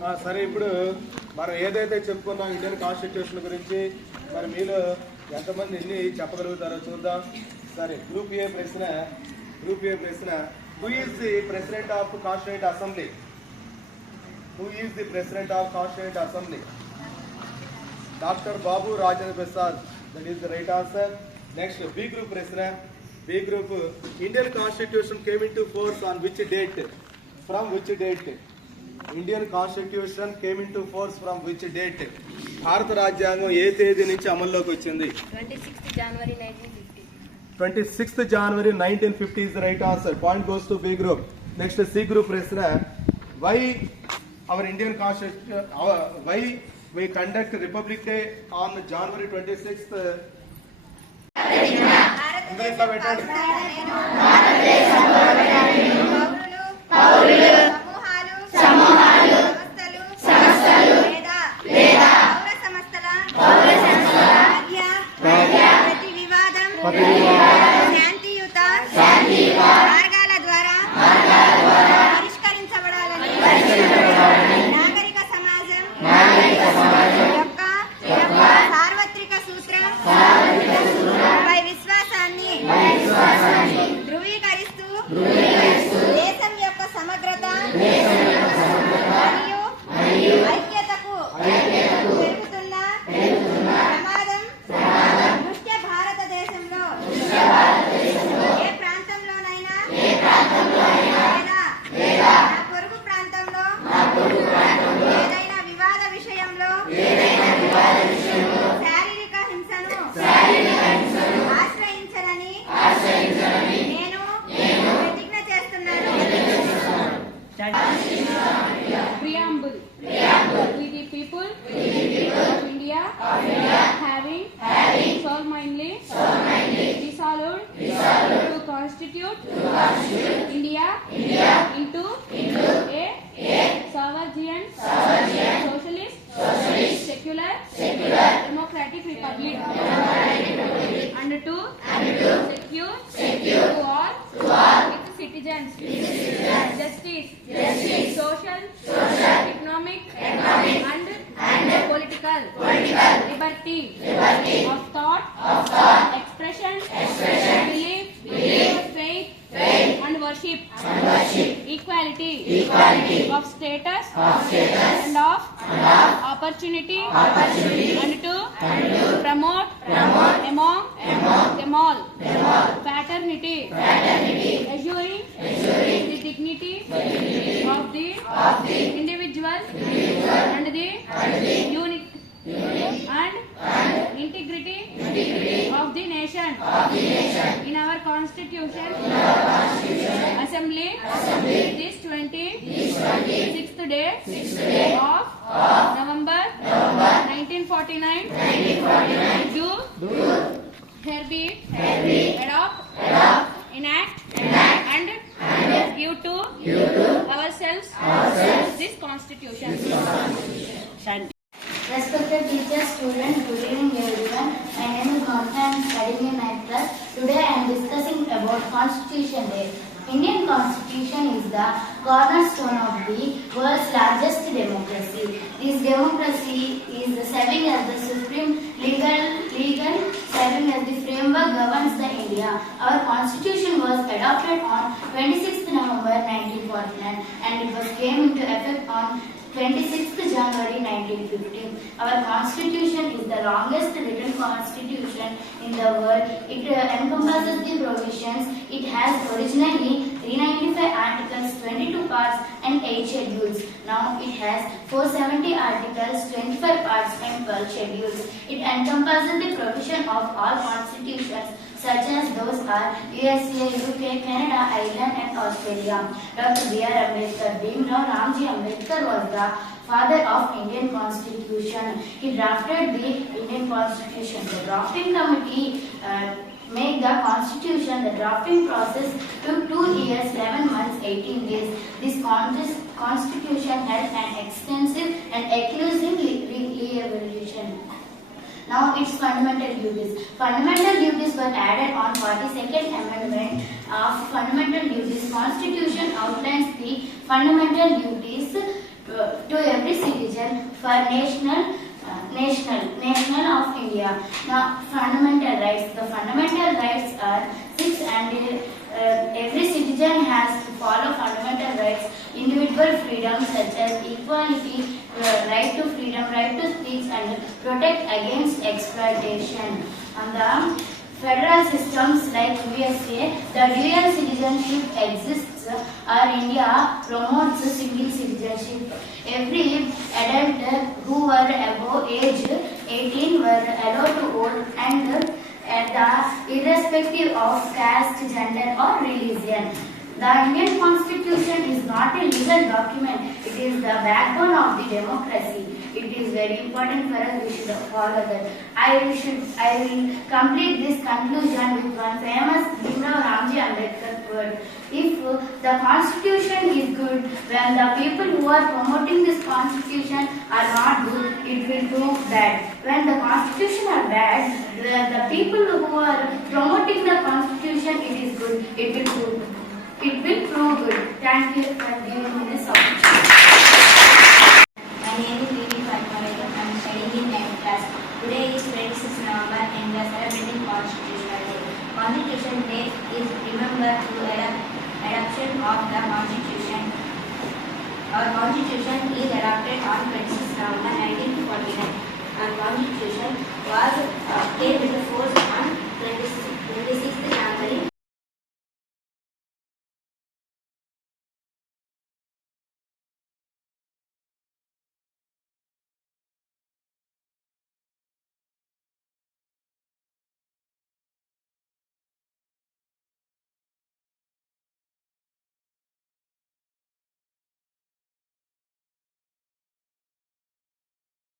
సరే, ఇప్పుడు మనం ఏదైతే చెప్పుకున్నాం ఇండియన్ కాన్స్టిట్యూషన్ గురించి, మరి మీలో ఎంతమంది ఎన్ని చెప్పగలుగుతారో చూద్దాం. సరే, గ్రూప్ ఏ ప్రశ్న. Who is the president of constituent assembly? Doctor Babu Rajendra Prasad. That is the right answer. Next B group ప్రశ్న. B group, Indian constitution came in to force on which date? From which date? Indian constitution came in to force from which date? భారత రాజ్యాంగం ఏ తేదీ నుంచి అమల్లోకి వచ్చింది? 26th January 1950. 26th January 1950 is the right answer. Point goes to B group. Next C group ప్రశ్న. Why our Indian Constitution, why we conduct Republic Day on January 26th? ఇంగ్లీష్లో పెట్టండి. శాంతియుత మార్గాల ద్వారా పరిష్కరించబడాలని నాగరిక సమాజం యొక్క సార్వత్రిక సూత్రం పై విశ్వాసాన్ని ధృవీకరిస్తూ దేశం యొక్క సమగ్రత మరియు ఐక్యతకు పెరుగుతున్న ప్రమాదం దృష్ట్యా భారతదేశంలో ఏ ప్రాంతంలోనైనా లేదా నా పొరుగు ప్రాంతంలో ఏదైనా వివాద విషయంలో శారీరక హింసను ఆశ్రయించనని నేను ప్రతిజ్ఞ చేస్తున్నాను. Preamble. We the people of India having solemnly resolved to constitute India into a sovereign socialist secular democratic republic and to secure to all its citizens justice, social, economic and political liberty of thought, expression, belief, faith and worship, equality of status and of opportunity and to promote among them all fraternity, assuring the dignity of the individual and the unity and integrity of the nation. In our constitution, assembly this 26th day of November 1949 do hereby adopt, enact and give to ourselves this constitution. Respected teachers, students, good evening everyone. My name is Monica. I am studying in 9th class. Today I am discussing about Constitution Day. Indian Constitution is the cornerstone of the world's largest democracy. This democracy is serving as the supreme legal serving as the framework governs the India. Our Constitution was adopted on 26th November 1949 and it was came into effect on 26th January 1950. Our Constitution is the longest written constitution in the world. It encompasses the provisions. It has originally 395 articles, 22 parts and 8 schedules. Now it has 470 articles, 25 parts and 12 schedules. It encompasses the provision of all constitutions such as those are USA, UK, Canada, Ireland and Australia. Dr. B.R. Ambedkar, Bhimrao Ramji Ambedkar was the father of Indian Constitution. He drafted the Indian Constitution. The drafting committee made the Constitution. The drafting process took 2 years, 11 months, 18 days. This Constitution had an extensive and inclusive re-evaluation. Now its fundamental duties. Fundamental duties were added on 42nd Amendment of Fundamental Duties. Constitution outlines the fundamental duties to every citizen for national of India. Now, fundamental rights. The fundamental rights are six, and every citizen has to follow fundamental rights. Individual freedoms such as equality, right to freedom, right to speech, and protect against exploitation. And the federal systems like USA, the dual citizenship exists, or India promotes single citizenship. Every adult who were above age 18 were allowed to vote, and irrespective of caste, gender or religion. The Indian Constitution is not a legal document, it is the backbone of the democracy. It is very important for us, we should follow that. I will complete this conclusion with one famous Bhimrao Ramji Ambedkar quote. If the Constitution is good, when the people who are promoting this Constitution are not good, it will prove bad. When the Constitution are bad, the people who are promoting the Constitution, it is good, it will prove good. Thank you for giving me this opportunity. My name is Vivi Padmarekam. I am studying in 9th class. Today is 26th November and we are celebrating Constitutional Day. Constitution Day is remembered to adoption of the Constitution. Our Constitution is adopted on 26th November 1949 and Constitution was came into force on 26th